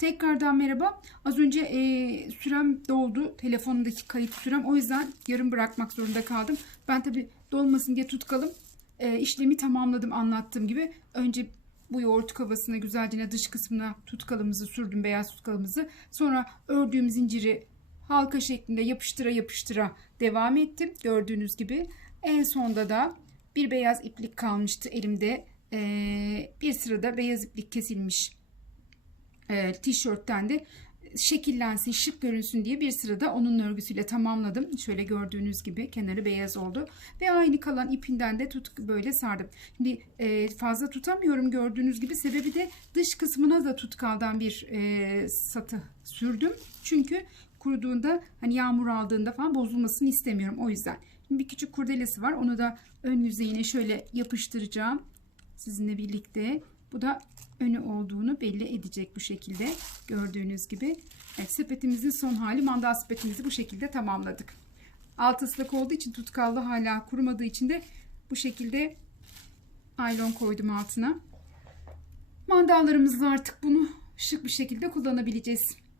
Tekrardan merhaba. Az önce e, sürem doldu. Telefondaki kayıt sürem. O yüzden yarım bırakmak zorunda kaldım. Ben tabi dolmasın diye tutkalım. E, işlemi tamamladım anlattığım gibi. Önce bu yoğurt kavasına güzelce dış kısmına tutkalımızı sürdüm. Beyaz tutkalımızı. Sonra ördüğüm zinciri halka şeklinde yapıştıra yapıştıra devam ettim. Gördüğünüz gibi. En sonda da bir beyaz iplik kalmıştı elimde. E, bir sırada beyaz iplik kesilmiş e, tişörtten de şekillensin, şık görünsün diye bir sırada onun örgüsüyle tamamladım. Şöyle gördüğünüz gibi kenarı beyaz oldu. Ve aynı kalan ipinden de tut böyle sardım. Şimdi e, fazla tutamıyorum gördüğünüz gibi. Sebebi de dış kısmına da tutkaldan bir e, satı sürdüm. Çünkü kuruduğunda hani yağmur aldığında falan bozulmasını istemiyorum o yüzden. Şimdi bir küçük kurdelesi var. Onu da ön yüzeyine şöyle yapıştıracağım. Sizinle birlikte. Bu da önü olduğunu belli edecek bu şekilde gördüğünüz gibi. Evet, sepetimizin son hali mandal sepetimizi bu şekilde tamamladık. Alt ıslak olduğu için tutkallı hala kurumadığı için de bu şekilde aylon koydum altına. Mandallarımızla artık bunu şık bir şekilde kullanabileceğiz.